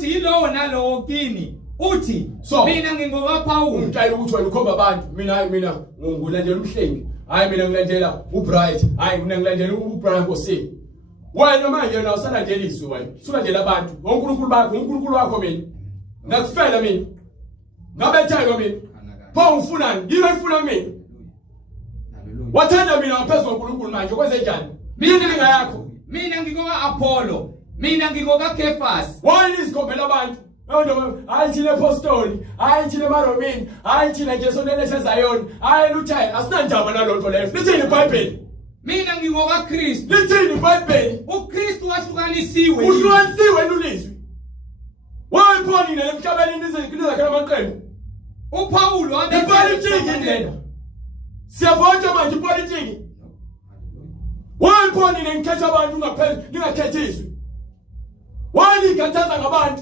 ukuthi yilowo nalowo kini uthi mina ngingokapawulu umtshayela ukuthi wena ukhomba abantu mina ngulandela umhlengi hayi mina ngilandela uBright hayi mina ngilandela uBright Nkosini wena manje na usalandela izwi wena usulandela abantu uNkulunkulu bakho uNkulunkulu wakho mina ngakufela mina ngabetheka mina pho ufunani yini efuna mina wathanda mina ngaphezulu uNkulunkulu manje kwenze njani mina ngingayakho mina ngikoka Apollo mina ngikoka Kefas wena izikhombela abantu hayi thina apostoli hayi thina emaromini hayi thina nje sonele seZion hayi luthaya asinandaba nalonto leyo lithini iBhayibheli mina ngikoka Kristu lithini iBhayibheli uKristu wahlukanisiwe uhlwanisiwe nolizwi wayiphoni nele emhlabeni nizakhe amaqembu uPawulu ipolitiki indlela siyavota manje ipolitiki wayiphoni nengikhetha abantu ngaphezulu ningakhethi izwi wani ikhathaza ngabantu